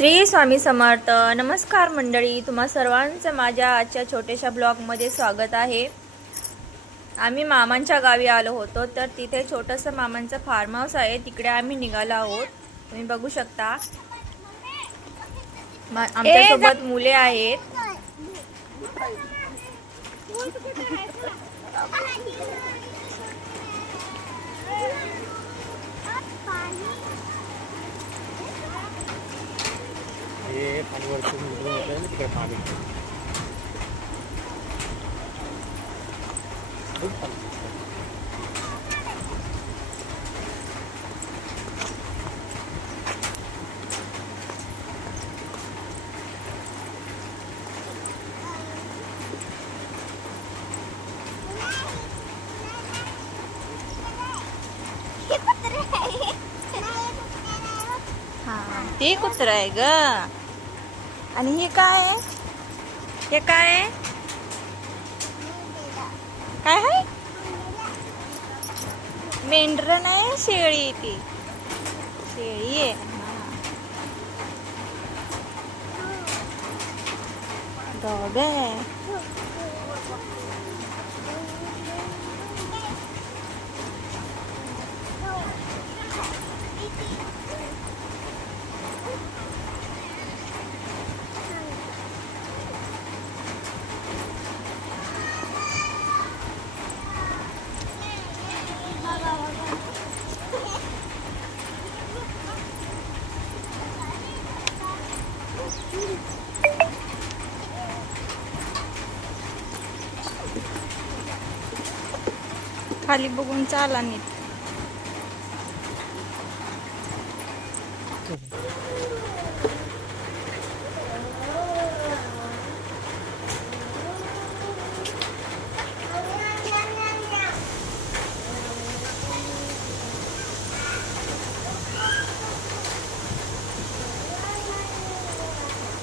श्री स्वामी समर्थ. नमस्कार मंडळी. तुम्हा सर्वांचं माझ्या आजच्या छोट्याशा ब्लॉगमध्ये स्वागत आहे. आम्ही मामांच्या गावी आलो होतो तर तिथे छोटंसं मामांचं फार्म हाऊस आहे. तिकडे आम्ही निघालो आहोत. तुम्ही बघू शकता. आमच्यासोबत मुले आहेत. हे खाली वरती उतरून होतं ना तिकडे पाणी आणि हे काय आहे? हे काय आहे? काय आहे? मेंढर नाही शेळी ती. शेळी आहे. डॉग आहे. खाली बघून चाला नीट.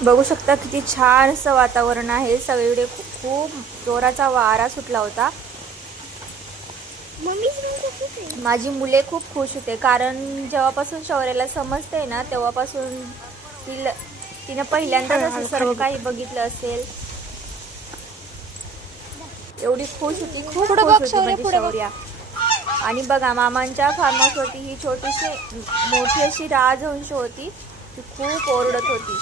बघू शकता किती छान असं वातावरण आहे. सगळीकडे खूप जोराचा वारा सुटला होता. माझी मुले खूप खुश होते. कारण जेव्हापासून शौर्याला समजते ना तेव्हापासून तिला तिने पहिल्यांदाच असं सर्व काही बघितलं असेल. एवढी खुश होती खूप खुश होती शौर्या आणि बघा मामांच्या फार्म हाऊसवरती ही छोटीशी मोठी अशी राजहंश होती. ती खूप ओरडत होती.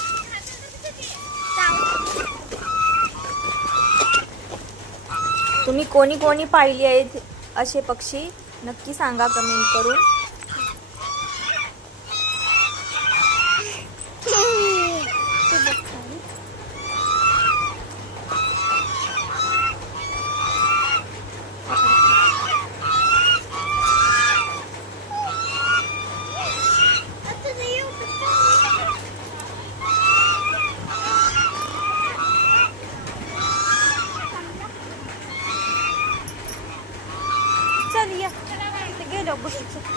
तुम्ही कोणी कोणी पाहिली आहेत असे पक्षी नक्की सांगा कमेंट करून चल या इथे गेलो बसू चल.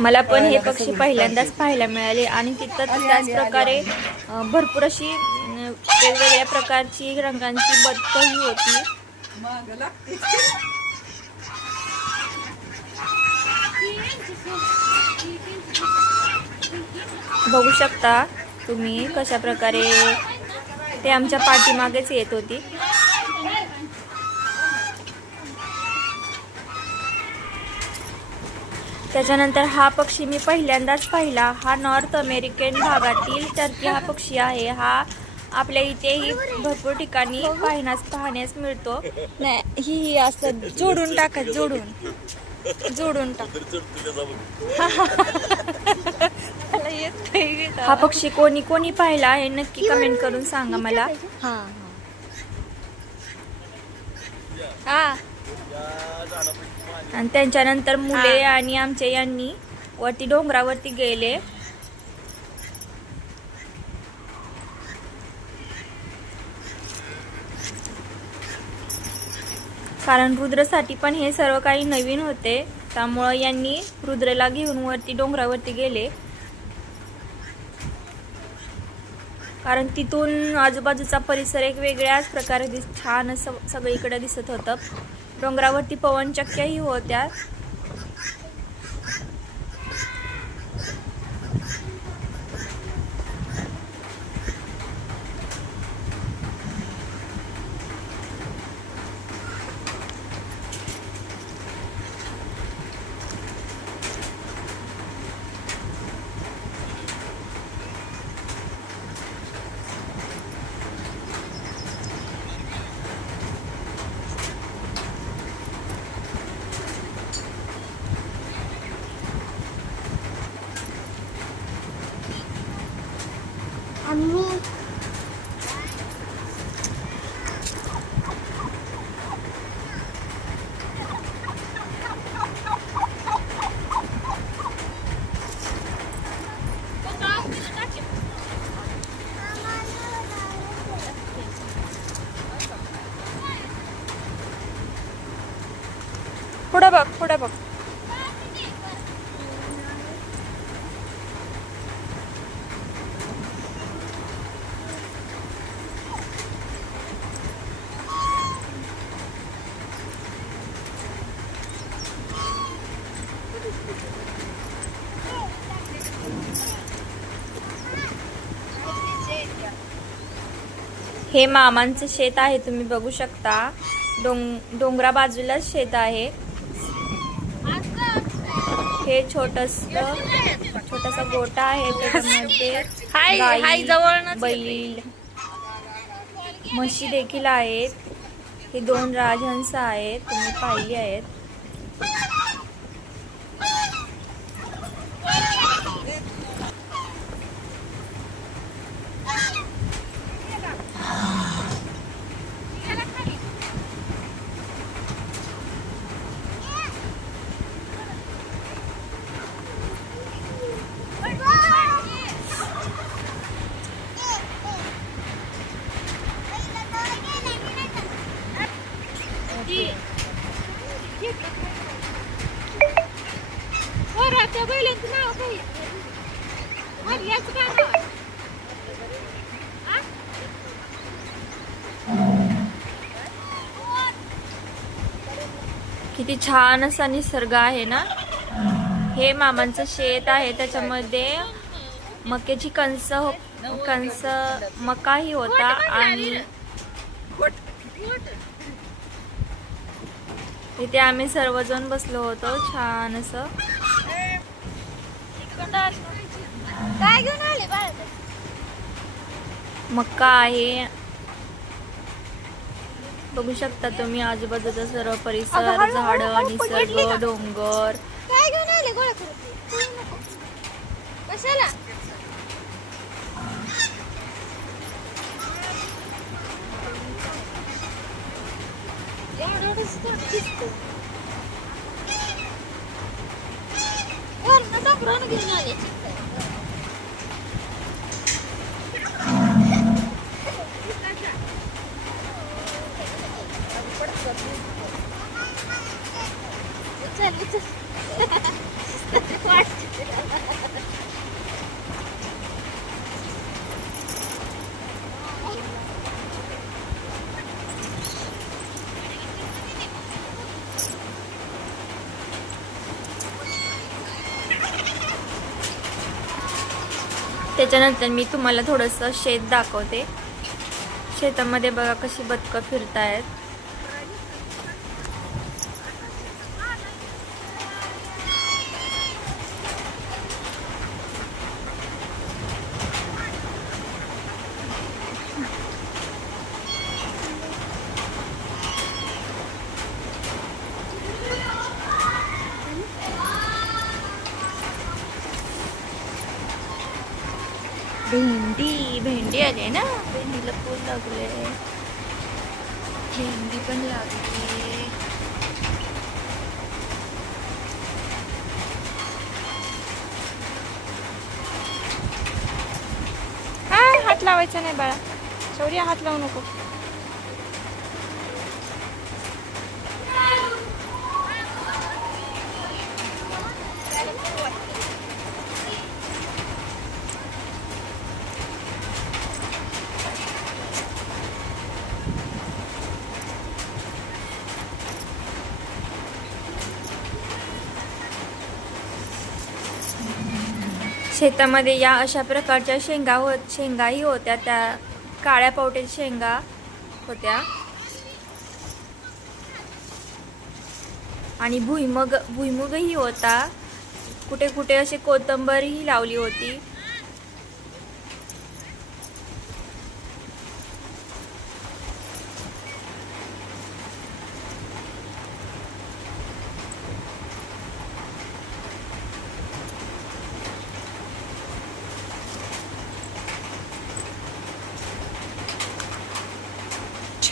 मला पण हे पक्षी पहिल्यांदाच पाहायला मिळाले आणि तिथं त्याच प्रकारे भरपूर अशी वेगवेगळ्या प्रकारची रंगांची बदकही होती. बघू शकता तुम्ही कशा प्रकारे ते आमच्या पाठीमागेच येत होती. त्याच्यानंतर हा पक्षी मी पहिल्यांदाच पाहिला. हा नॉर्थ अमेरिकन भागातील टर्की हा पक्षी आहे. हा आपल्या इथेही भरपूर ठिकाणी पाहण्यास पाहण्यास मिळतो. नाही ही असं जोडून टाकत जोडून. जोडून टाक. मला येत नाही. हा पक्षी कोणी कोणी पाहिला हे नक्की कमेंट करून सांगा मला. हा. हा. आणि त्यांच्यानंतर मुले आणि आमच्या यांनी वरती डोंगरावरती गेले. कारण रुद्रसाठी पण हे सर्व काही नवीन होते. त्यामुळं यांनी रुद्रला घेऊन वरती डोंगरावरती गेले. कारण तिथून आजूबाजूचा परिसर एक वेगळ्याच प्रकारे दिस छान असं सगळीकडे दिसत होतं. डोंगरावरती पवनचक्क्याही होत्या आम्ही पुढे बघ पुढे बघ हे मामांचं शेत आहे तुम्ही बघू शकता. डोंग डोंगरा बाजूलाच शेत आहे. हे छोटस छोटासा गोटा आहे. त्याच्यामध्ये बैल म्हशी देखील आहेत. हे दोन राजहंस आहेत तुम्ही पाहिली आहेत. किती छान असा निसर्ग आहे ना? हे मामांचं शेत आहे त्याच्यामध्ये मक्याची कणस हो- कणस मकाही होता आणि इथे आम्ही सर्वजण बसलो होतो छान असं. मक्का आहे. बघू शकता तुम्ही आजूबाजूचा सर्व परिसर झाड निसर्ग डोंगर. काय घेऊन आले गोळा करून? कशाला? घेऊन आले चिकन. चल, चल. त्याच्यानंतर मी तुम्हाला थोडंसं शेत दाखवते. शेतामध्ये बघा कशी बदकं फिरतायत भेंडी आली ना? भेंडीला फूल लागले. भेंडी पण लागली. हात लावायचा नाही बाळा. शौर्य हात लावू नको. शेतामध्ये या अशा प्रकारच्या शेंगा हो शेंगाही होत्या. त्या काळ्या पावट्याच्या शेंगा होत्या. आणि भुईमग भुईमुगही होता. कुठे कुठे असे कोथंबरही लावली होती.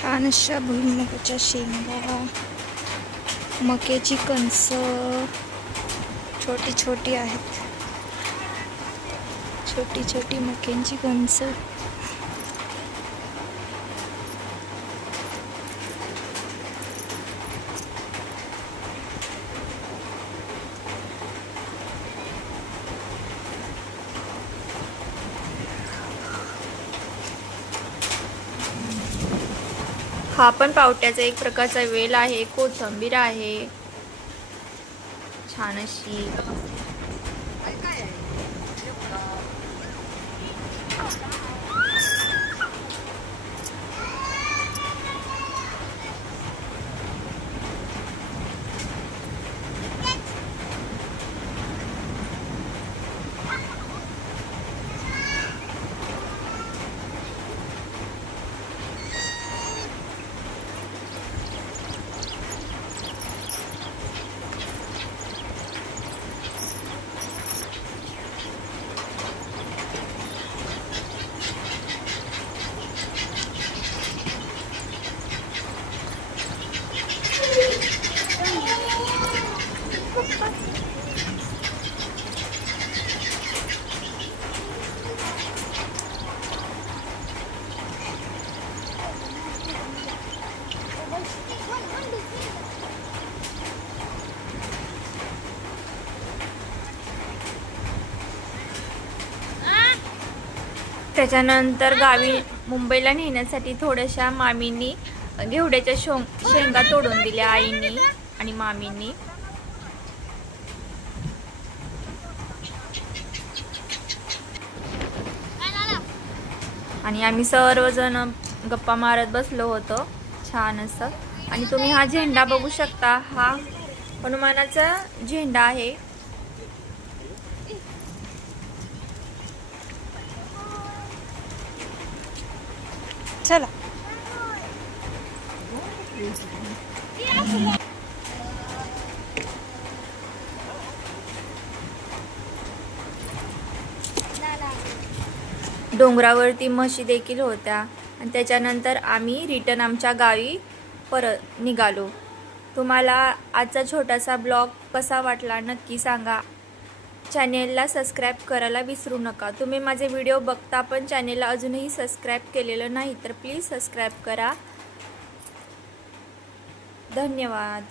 छान अशा भुईमुगाच्या शेंगा मक्याची कणस छोटी छोटी आहेत. छोटी छोटी मक्यांची कणसं. हा पण पावट्याचा एक प्रकारचा वेल आहे कोथिंबीर आहे. छान अशी त्याच्यानंतर गावी मुंबईला नेण्यासाठी थोड्याशा मामींनी घेवड्याच्या शो शेंगा तोडून दिल्या आईनी आणि मामींनी. आणि आम्ही सर्वजण गप्पा मारत बसलो होतो छान असं. आणि तुम्ही हा झेंडा बघू शकता हा हनुमानाचा झेंडा आहे. चला. डोंगरावरती म्हशी देखील होत्या. आणि त्याच्यानंतर आम्ही रिटर्न आमच्या गावी परत निघालो. तुम्हाला आजचा छोटासा ब्लॉग कसा वाटला नक्की सांगा. चॅनेलला सबस्क्राईब करायला विसरू नका. तुम्ही माझे व्हिडिओ बघता पण चॅनेलला अजूनही सबस्क्राईब केलेलं नाही तर प्लीज सबस्क्राईब करा. धन्यवाद.